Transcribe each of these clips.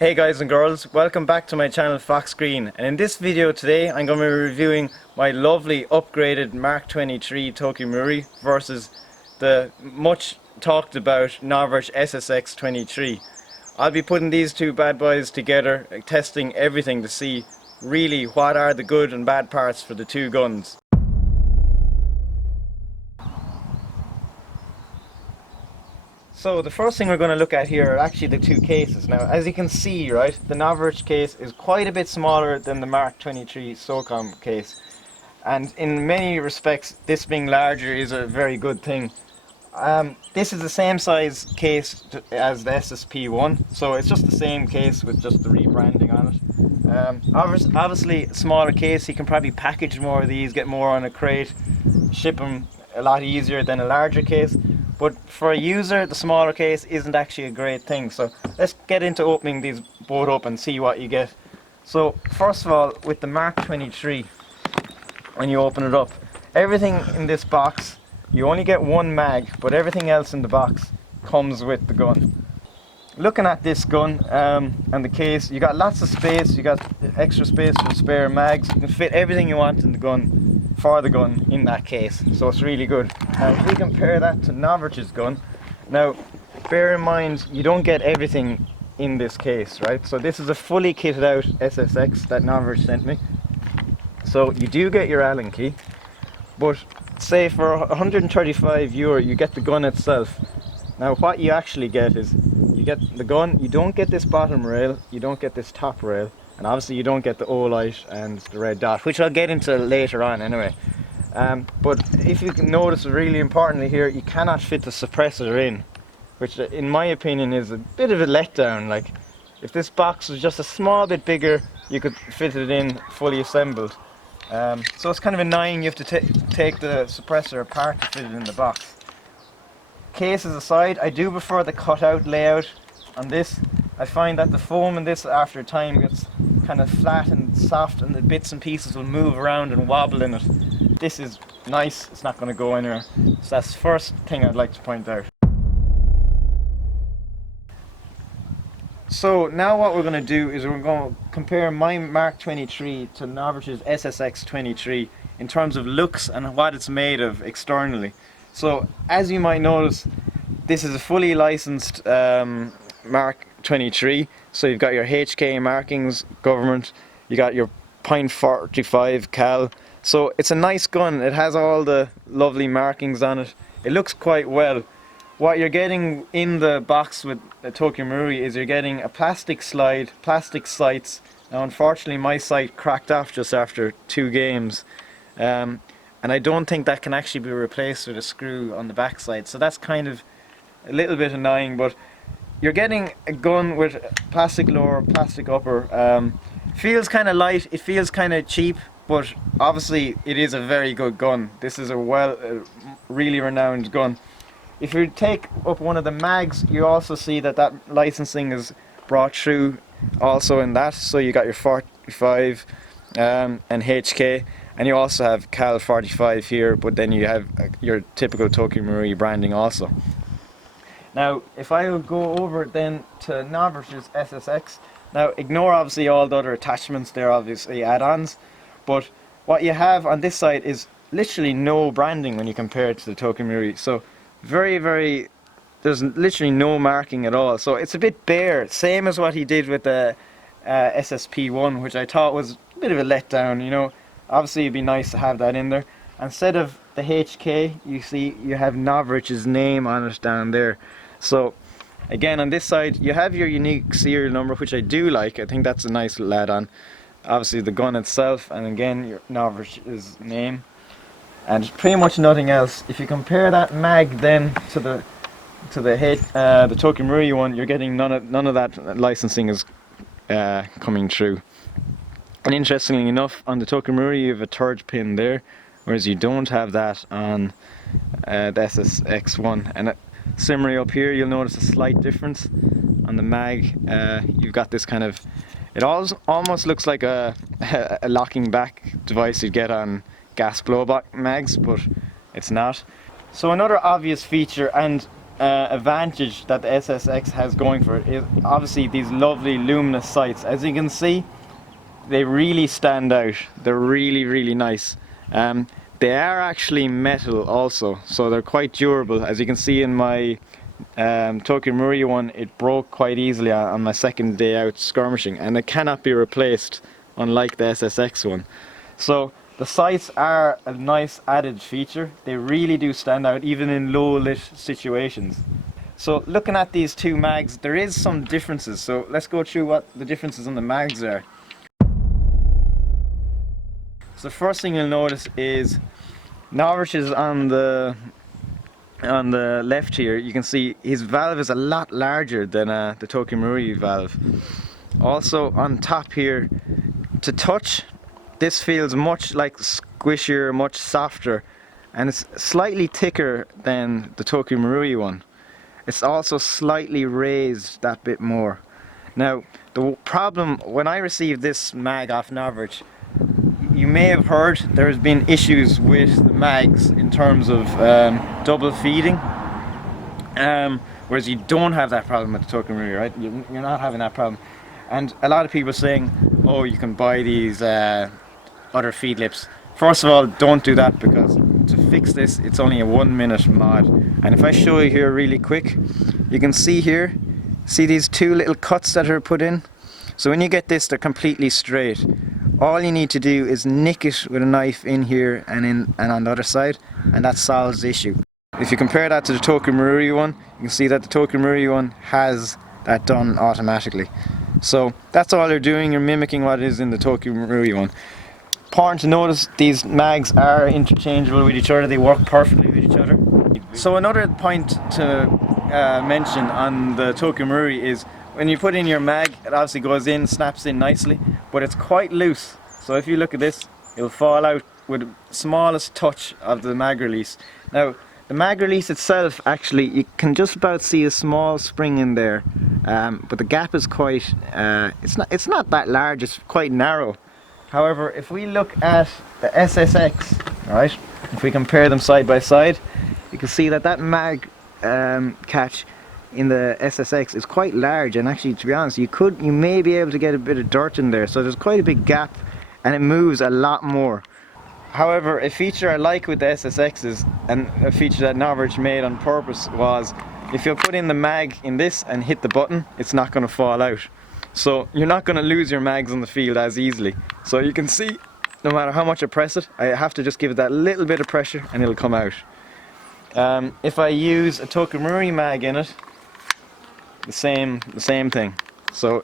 Hey guys and girls, welcome back to my channel Fox Green, and in this video today I'm going to be reviewing my lovely upgraded Mark 23 Tokyo Marui versus the much talked about Novritch SSX23. I'll be putting these two bad boys together, testing everything to see really what are the good and bad parts for the two guns. So the first thing we're going to look at here are actually the two cases. Now, as you can see, right, the Novrich case is quite a bit smaller than the Mark 23 SOCOM case, and in many respects this being larger is a very good thing. This is the same size case as the SSP1, so it's just the same case with just the rebranding on it. Obviously smaller case, you can probably package more of these, get more on a crate, ship them a lot easier than a larger case. But for a user, the smaller case isn't actually a great thing. So let's get into opening these both up and see what you get. So first of all, with the Mark 23, when you open it up, everything in this box, you only get one mag, but everything else in the box comes with the gun. Looking at this gun and the case, you got lots of space, you got extra space for spare mags, you can fit everything you want in the gun, for the gun in that case, so it's really good. If we compare that to Novrich's gun, now bear in mind you don't get everything in this case, right? So this is a fully kitted out SSX that Novrich sent me, so you do get your Allen key, but say for €135 you get the gun itself. Now what you actually get is, you get the gun, you don't get this bottom rail, you don't get this top rail, and obviously you don't get the O light and the red dot, which I'll get into later on anyway. But if you can notice, really importantly here, you cannot fit the suppressor in, which in my opinion is a bit of a letdown. Like, if this box was just a small bit bigger, you could fit it in fully assembled. So it's kind of annoying you have to take the suppressor apart to fit it in the box. Cases aside, I do prefer the cutout layout on this. I find that the foam in this after time gets kind of flat and soft, and the bits and pieces will move around and wobble in it. This is nice, it's not going to go anywhere. So that's the first thing I'd like to point out. So now what we're going to do is we're going to compare my Mark 23 to Novrich's SSX23 in terms of looks and what it's made of externally. So as you might notice, this is a fully licensed Mark 23, so you've got your HK markings, government, you got your .45 cal, so it's a nice gun. It has all the lovely markings on it. It looks quite well. What you're getting in the box with the Tokyo Marui is you're getting a plastic slide, plastic sights. Now unfortunately my sight cracked off just after 2 games, and I don't think that can actually be replaced with a screw on the backside, so that's kind of a little bit annoying. But you're getting a gun with plastic lower, plastic upper. Feels kind of light, it feels kind of cheap, but obviously it is a very good gun. This is a really renowned gun. If you take up one of the mags, you also see that licensing is brought through also in that. So you got your 45 and HK, and you also have Cal 45 here, but then you have your typical Tokyo Marui branding also. Now, if I would go over then to Novrich's SSX, now ignore obviously all the other attachments, they're obviously add-ons, but what you have on this side is literally no branding when you compare it to the Tokyo Marui. So there's literally no marking at all, so it's a bit bare, same as what he did with the SSP1, which I thought was a bit of a letdown, you know. Obviously it'd be nice to have that in there. Instead of the HK, you see you have Novrich's name on it down there. So again, on this side you have your unique serial number, which I do like. I think that's a nice little add-on. Obviously the gun itself, and again your Novrich's name, and pretty much nothing else. If you compare that mag then to the Tokyo Marui one, you're getting none of that licensing is coming through. And interestingly enough, on the Tokyo Marui you have a third pin there, whereas you don't have that on the SSX1. And similarly up here, you'll notice a slight difference on the mag. You've got this kind of, it almost looks like a locking back device you'd get on gas blowback mags, but it's not. So another obvious feature, and advantage that the SSX has going for it is obviously these lovely luminous sights. As you can see, they really stand out. They're really nice. They are actually metal also, so they're quite durable. As you can see in my Tokyo Marui one, it broke quite easily on my second day out skirmishing, and it cannot be replaced, unlike the SSX one. So the sights are a nice added feature. They really do stand out even in low lit situations. So looking at these two mags, there is some differences, so let's go through what the differences on the mags are. So the first thing you'll notice is Novristch is on the left here. You can see his valve is a lot larger than the Tokyo Marui valve. Also on top here, to touch, this feels much like squishier, much softer, and it's slightly thicker than the Tokyo Marui one. It's also slightly raised that bit more. Now the problem, when I received this mag off Novristch, you may have heard there's been issues with the mags in terms of double feeding, whereas you don't have that problem with the Tokyo Marui, right? You're not having that problem. And a lot of people are saying, oh, you can buy these other feed lips. First of all, don't do that, because to fix this, it's only a 1 minute mod. And if I show you here really quick, you can see here, see these two little cuts that are put in? So when you get this, they're completely straight. All you need to do is nick it with a knife in here and on the other side, and that solves the issue. If you compare that to the Tokyo Marui one, you can see that the Tokyo Marui one has that done automatically. So that's all you're doing, you're mimicking what is in the Tokyo Marui one. Important to notice, these mags are interchangeable with each other, they work perfectly with each other. So another point to mention on the Tokyo Marui is when you put in your mag, it obviously goes in, snaps in nicely, but it's quite loose. So if you look at this, it'll fall out with the smallest touch of the mag release. Now, the mag release itself, actually, you can just about see a small spring in there, but the gap is quite, it's not that large, it's quite narrow. However, if we look at the SSX, right, if we compare them side by side, you can see that that mag catch in the SSX is quite large, and actually, to be honest, you may be able to get a bit of dirt in there, so there's quite a big gap and it moves a lot more. However, a feature I like with the SSXs, and a feature that Novristch made on purpose, was if you put in the mag in this and hit the button, it's not going to fall out. So you're not going to lose your mags on the field as easily. So you can see, no matter how much I press it, I have to just give it that little bit of pressure and it'll come out. If I use a Tokyo Marui mag in it, the same thing. So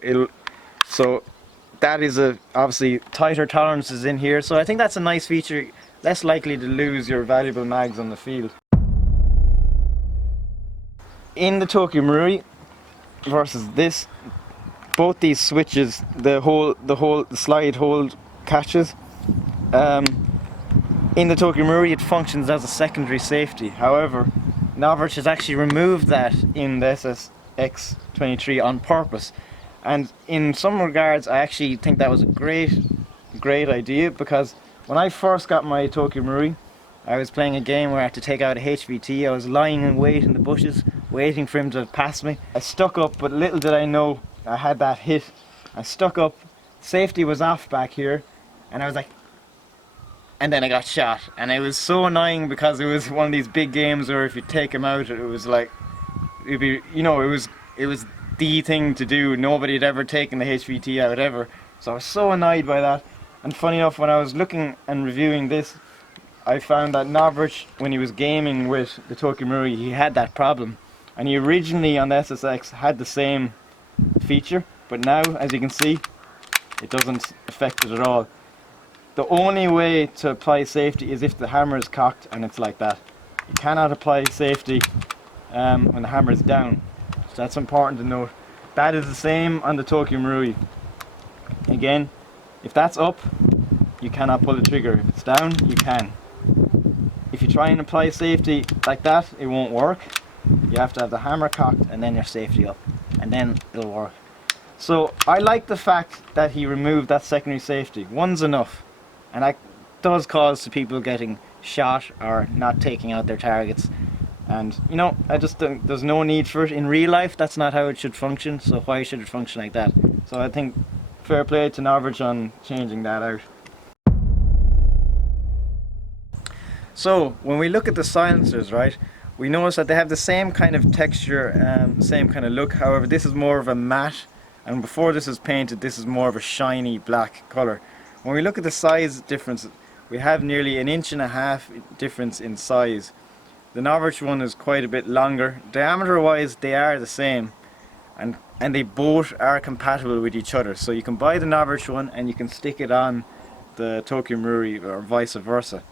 that is obviously tighter tolerances in here. So I think that's a nice feature, less likely to lose your valuable mags on the field. In the Tokyo Marui versus this, both these switches, the slide hold catches, in the Tokyo Marui it functions as a secondary safety. However, Novristch has actually removed that in the SSX23 on purpose, and in some regards I actually think that was a great idea, because when I first got my Tokyo Marui, I was playing a game where I had to take out a HVT. I was lying in wait in the bushes, waiting for him to pass me. I stuck up, but little did I know I had that hit. I stuck up, safety was off back here, and I was like, and then I got shot. And it was so annoying, because it was one of these big games where if you take him out, it was like, it'd be, you know, it was the thing to do. Nobody had ever taken the HVT out ever. So I was so annoyed by that. And funny enough, when I was looking and reviewing this, I found that Novristch, when he was gaming with the Tokyo Marui, he had that problem. And he originally on the SSX had the same feature, but now, as you can see, it doesn't affect it at all. The only way to apply safety is if the hammer is cocked, and it's like that. You cannot apply safety when the hammer is down. So that's important to note. That is the same on the Tokyo Marui. Again, if that's up, you cannot pull the trigger. If it's down, you can. If you try and apply safety like that, it won't work. You have to have the hammer cocked and then your safety up, and then it'll work. So I like the fact that he removed that secondary safety. One's enough, and that does cause people getting shot or not taking out their targets. And you know, I just think there's no need for it in real life. That's not how it should function, so why should it function like that? So I think fair play to Novristch on changing that out. So when we look at the silencers, right, we notice that they have the same kind of texture, same kind of look. However, this is more of a matte, and before this is painted, this is more of a shiny black color. When we look at the size difference, we have nearly 1.5 inches difference in size. The Novristch one is quite a bit longer. Diameter wise, they are the same, and they both are compatible with each other. So you can buy the Novristch one and you can stick it on the Tokyo Marui, or vice versa.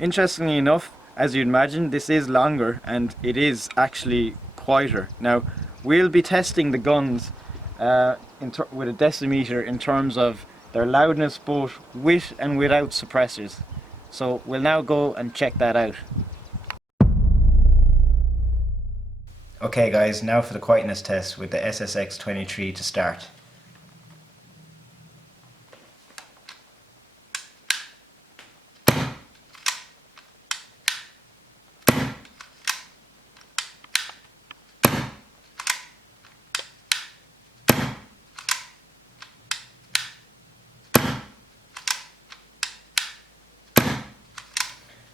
Interestingly enough, as you'd imagine, this is longer and it is actually quieter. Now, we'll be testing the guns with a decimeter in terms of their loudness, both with and without suppressors. So we'll now go and check that out. Okay guys, now for the quietness test with the SSX23 to start.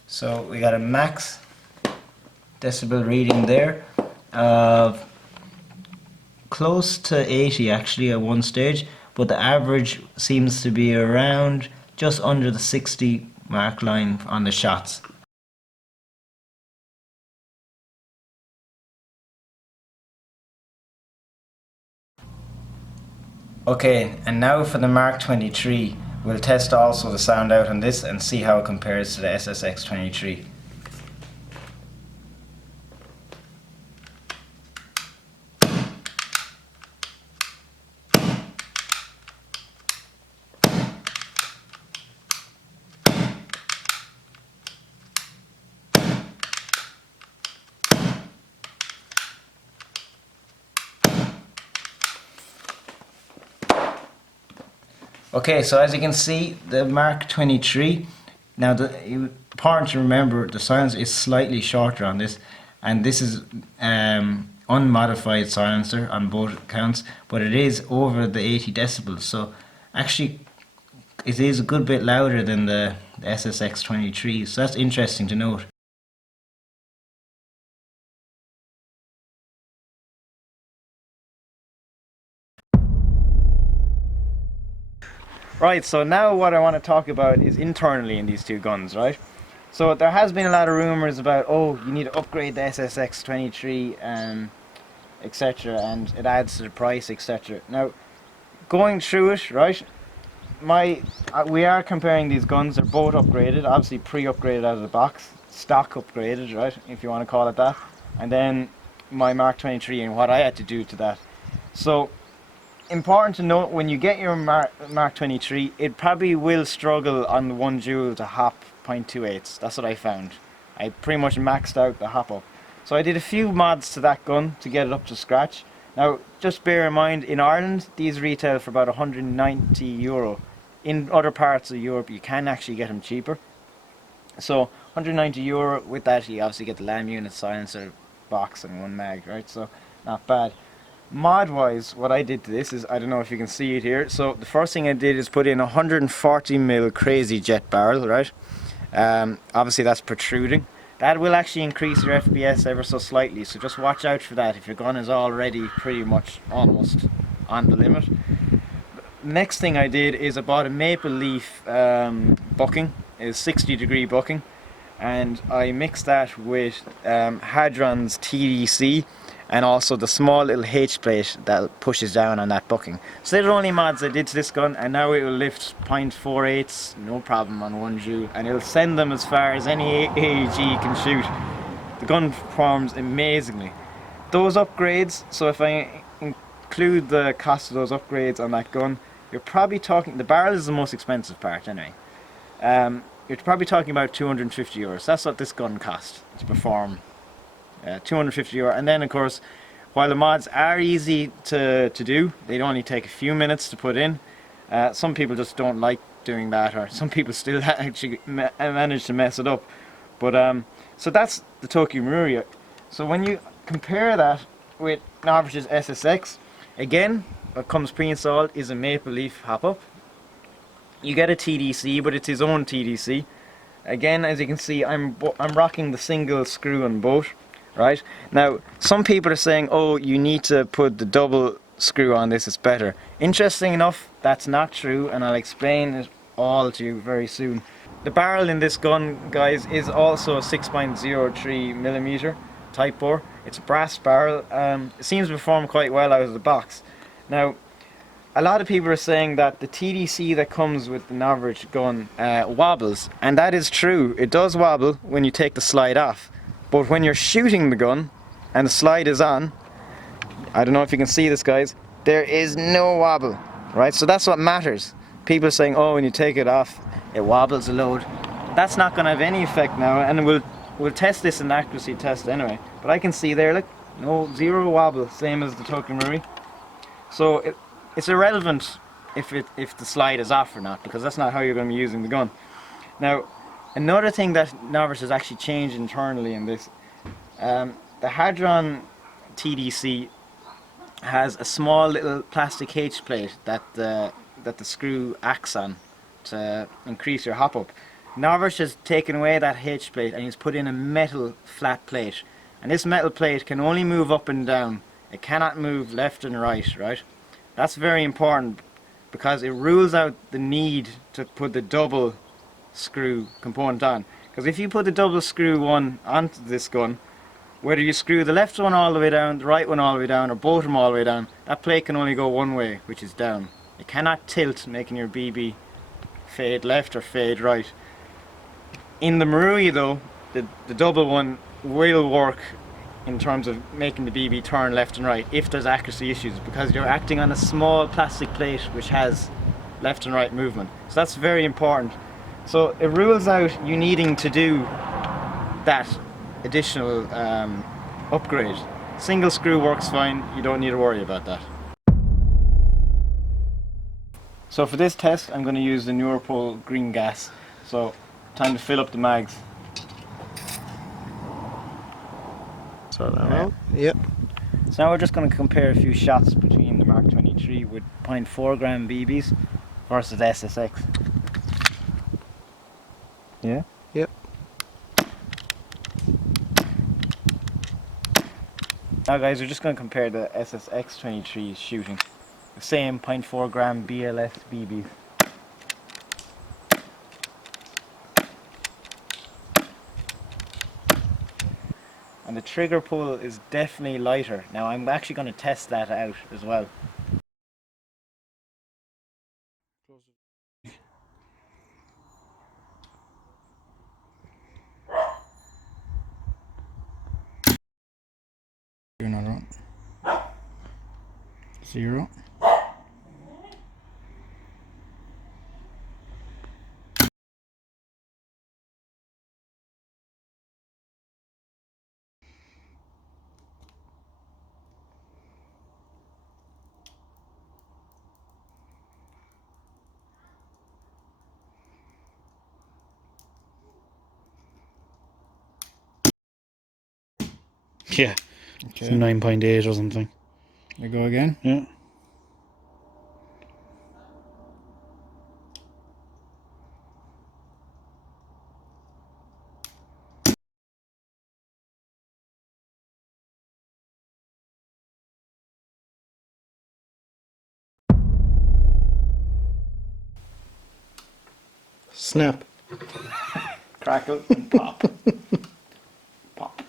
So we got a max decibel reading there of close to 80 actually at one stage, but the average seems to be around just under the 60 mark line on the shots. Okay, and now for the Mark 23, we'll test also the sound out on this and see how it compares to the SSX23. Okay, so as you can see, the Mark 23, now important to remember, the silencer is slightly shorter on this, and this is unmodified silencer on both accounts, but it is over the 80 decibels, so actually it is a good bit louder than the SSX23, so that's interesting to note. Right, so now what I want to talk about is internally in these two guns, right? So there has been a lot of rumours about, oh, you need to upgrade the SSX23, etc., and it adds to the price, etc. Now, going through it, right, we are comparing these guns. They're both upgraded, obviously pre-upgraded out of the box, stock upgraded, right, if you want to call it that, and then my Mark 23 and what I had to do to that. So important to note, when you get your Mark 23, it probably will struggle on the 1 joule to hop 0.28. That's what I found. I pretty much maxed out the hop up. So I did a few mods to that gun to get it up to scratch. Now, just bear in mind, in Ireland, these retail for about €190. In other parts of Europe, you can actually get them cheaper. So €190, with that you obviously get the LAM unit, silencer, box and one mag, right? So not bad. Mod wise, what I did to this is, I don't know if you can see it here, so the first thing I did is put in a 140mm crazy jet barrel, right? Obviously that's protruding. That will actually increase your FPS ever so slightly, so just watch out for that if your gun is already pretty much almost on the limit. Next thing I did is I bought a maple leaf bucking, is 60-degree bucking, and I mixed that with Hadron's TDC, and also the small little H plate that pushes down on that bucking. So they're the only mods I did to this gun, and now it will lift 0.48, no problem on 1 joule, and it'll send them as far as any AEG can shoot. The gun performs amazingly. Those upgrades, so if I include the cost of those upgrades on that gun, you're probably talking, the barrel is the most expensive part anyway. You're probably talking about €250. That's what this gun cost to perform. €250, and then of course, while the mods are easy to do, they only take a few minutes to put in. Some people just don't like doing that, or some people still actually manage to mess it up. But So that's the Tokyo Marui. So when you compare that with Novritsch's SSX, again, what comes pre-installed is a maple leaf hop-up. You get a TDC, but it's his own TDC. Again, as you can see, I'm rocking the single screw on both, right? Now, some people are saying, oh, you need to put the double screw on this, it's better. Interesting enough, that's not true, and I'll explain it all to you very soon. The barrel in this gun, guys, is also a 6.03mm Type bore. It's a brass barrel. It seems to perform quite well out of the box. Now, a lot of people are saying that the TDC that comes with the Novristch gun wobbles, and that is true. It does wobble when you take the slide off, but when you're shooting the gun and the slide is on, I don't know if you can see this, guys, there is no wobble, right? So that's what matters. People are saying, oh, when you take it off it wobbles a load. That's not going to have any effect now, and we'll test this in an accuracy test anyway. But I can see there, look, no, zero wobble, same as the Tokyo Marui. So it's irrelevant if the slide is off or not, because that's not how you're going to be using the gun. Now, another thing that Novristch has actually changed internally in this, the Hadron TDC has a small little plastic H plate that the screw acts on to increase your hop-up. Novristch has taken away that H plate and he's put in a metal flat plate. And this metal plate can only move up and down. It cannot move left and right, right? That's very important because it rules out the need to put the double screw component on. Because if you put the double screw one onto this gun, whether you screw the left one all the way down, the right one all the way down, or both of them all the way down, that plate can only go one way, which is down. It cannot tilt, making your BB fade left or fade right. In the Marui though, the double one will work in terms of making the BB turn left and right if there's accuracy issues, because you're acting on a small plastic plate which has left and right movement. So that's very important. So it rules out you needing to do that additional upgrade. Single screw works fine, you don't need to worry about that. So for this test I'm going to use the Neuropol green gas. So time to fill up the mags. So now, yep. So now we're just going to compare a few shots between the MK23 with 0.4 gram BBs versus SSX. Yeah? Yep. Now guys, we're just going to compare the SSX23 shooting. The same 0.4 gram BLS BBs. And the trigger pull is definitely lighter. Now I'm actually going to test that out as well. Another one. 0. Yeah, Okay. it's 9.8 or something. We go again? Yeah. Snap. Crackle and pop. Pop.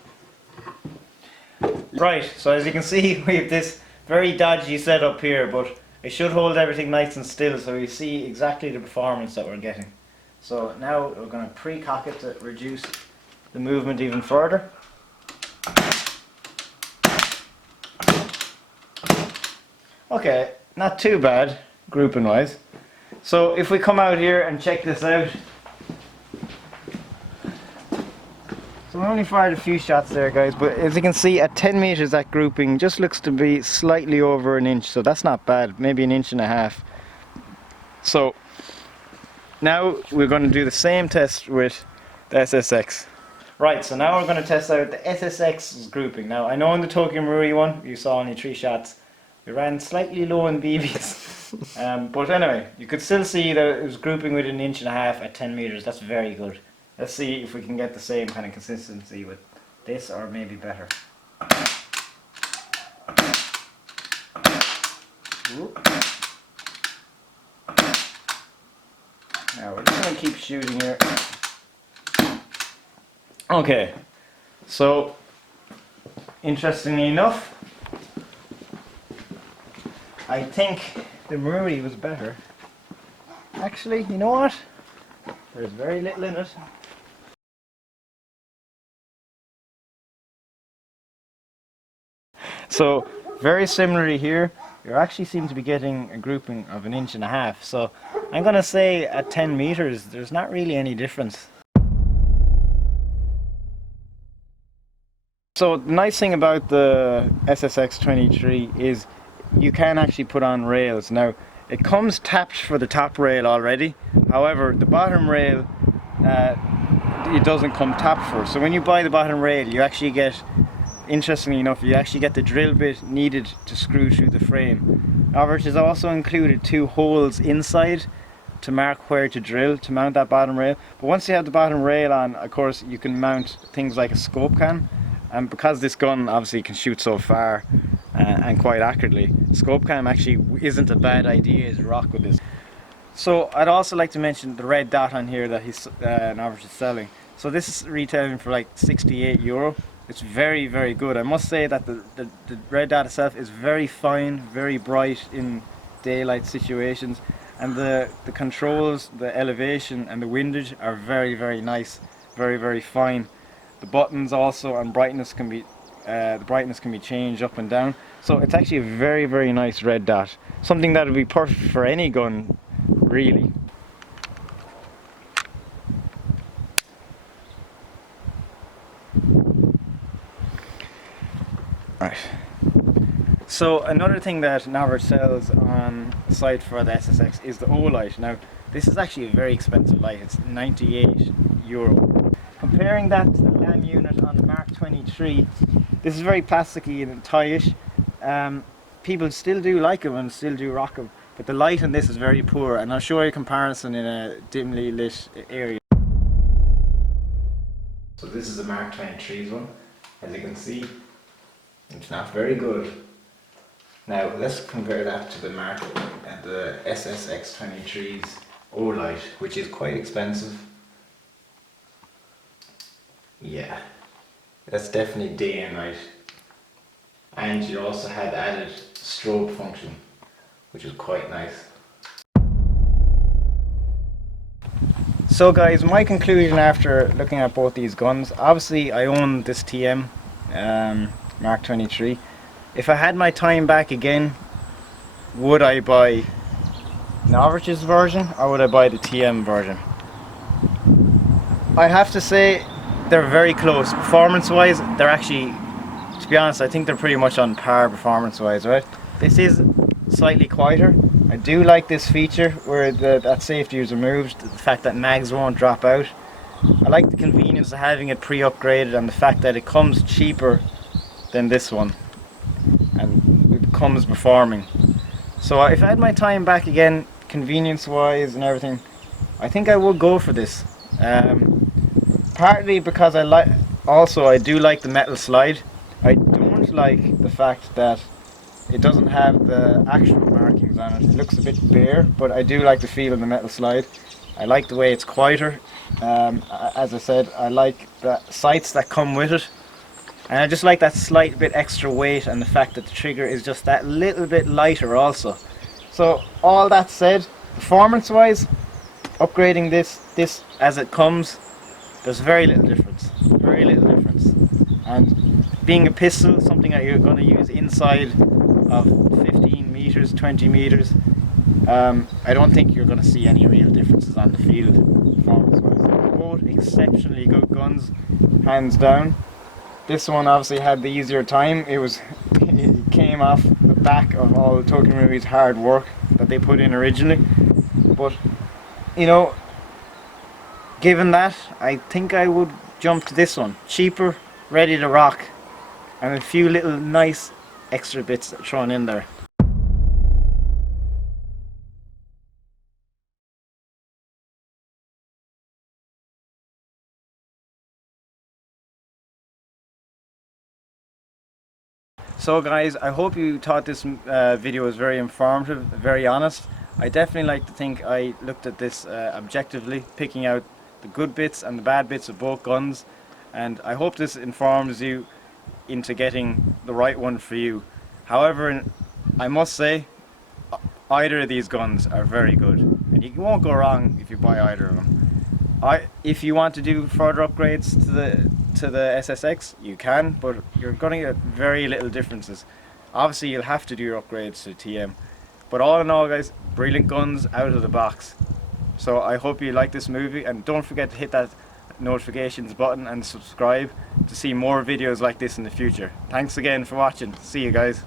Right, so as you can see we have this very dodgy setup here, but it should hold everything nice and still so you see exactly the performance that we're getting. So now we're going to pre-cock it to reduce the movement even further. Okay, not too bad grouping wise. So if we come out here and check this out, so we only fired a few shots there guys, but as you can see at 10 meters that grouping just looks to be slightly over an inch, so that's not bad, maybe an inch and a half. So now we're going to do the same test with the SSX. Right, so now we're going to test out the SSX grouping. Now, I know in the Tokyo Marui one, you saw only 3 shots. We ran slightly low in BBs. But anyway, you could still see that it was grouping with 1.5 inches at 10 meters. That's very good. Let's see if we can get the same kind of consistency with this, or maybe better. Ooh. Now we're just going to keep shooting here. Okay, so interestingly enough, I think the Marui was better. Actually, you know what? There's very little in it. So, very similarly here, you actually seem to be getting a grouping of 1.5 inches. So, I'm going to say at 10 meters, there's not really any difference. So the nice thing about the SSX23 is you can actually put on rails. Now it comes tapped for the top rail already, however the bottom rail it doesn't come tapped for. So when you buy the bottom rail, you actually get, interestingly enough, you actually get the drill bit needed to screw through the frame. Novritsch has also included 2 holes inside to mark where to drill to mount that bottom rail. But once you have the bottom rail on, of course you can mount things like a scope cam. And because this gun obviously can shoot so far and quite accurately, scope cam actually isn't a bad idea to rock with this. So I'd also like to mention the red dot on here that Novristch is selling. So this is retailing for like €68. It's very, very good. I must say that the red dot itself is very fine, very bright in daylight situations, and the controls, the elevation and the windage are very, very nice, very, very fine. The buttons also and brightness can be the brightness can be changed up and down. So it's actually a very, very nice red dot. Something that would be perfect for any gun, really. Right. So another thing that Novristch sells on the site for the SSX is the O light. Now this is actually a very expensive light. It's €98. Comparing that to the LAM unit on the MK23, this is very plasticky and tie-ish. People still do like them and still do rock them, but the light on this is very poor, and I'll show you a comparison in a dimly lit area. So this is the MK23's one. As you can see, it's not very good. Now let's compare that to the SSX23's O light, which is quite expensive. Yeah, that's definitely day and night. And you also had added strobe function, which is quite nice. So guys, my conclusion after looking at both these guns, obviously I own this TM MK23. If I had my time back again, would I buy Novritsch's version or would I buy the TM version? I have to say they're very close. Performance wise, they're actually, to be honest, I think they're pretty much on par performance wise, right? This is slightly quieter. I do like this feature where that safety is removed, the fact that mags won't drop out. I like the convenience of having it pre-upgraded and the fact that it comes cheaper than this one and it comes performing. So if I had my time back again, convenience wise and everything, I think I would go for this. Partly because I do like the metal slide. I don't like the fact that it doesn't have the actual markings on it. It looks a bit bare, but I do like the feel of the metal slide. I like the way it's quieter. As I said, I like the sights that come with it. And I just like that slight bit extra weight and the fact that the trigger is just that little bit lighter also. So all that said, performance wise, upgrading this as it comes, there's very little difference. Very little difference. And being a pistol, something that you're going to use inside of 15 meters, 20 meters, I don't think you're going to see any real differences on the field performance wise. Both exceptionally good guns, hands down. This one obviously had the easier time. It came off the back of all Tokyo Marui's hard work that they put in originally. But you know, given that, I think I would jump to this one. Cheaper, ready to rock, and a few little nice extra bits thrown in there. So guys, I hope you thought this video was very informative, very honest. I definitely like to think I looked at this objectively, picking out the good bits and the bad bits of both guns, and I hope this informs you into getting the right one for you. However, I must say, either of these guns are very good, and you won't go wrong if you buy either of them. If you want to do further upgrades to the SSX, you can, but you're going to get very little differences. Obviously, you'll have to do your upgrades to TM. But all in all, guys, brilliant guns out of the box. So I hope you like this movie, and don't forget to hit that notifications button and subscribe to see more videos like this in the future. Thanks again for watching. See you guys.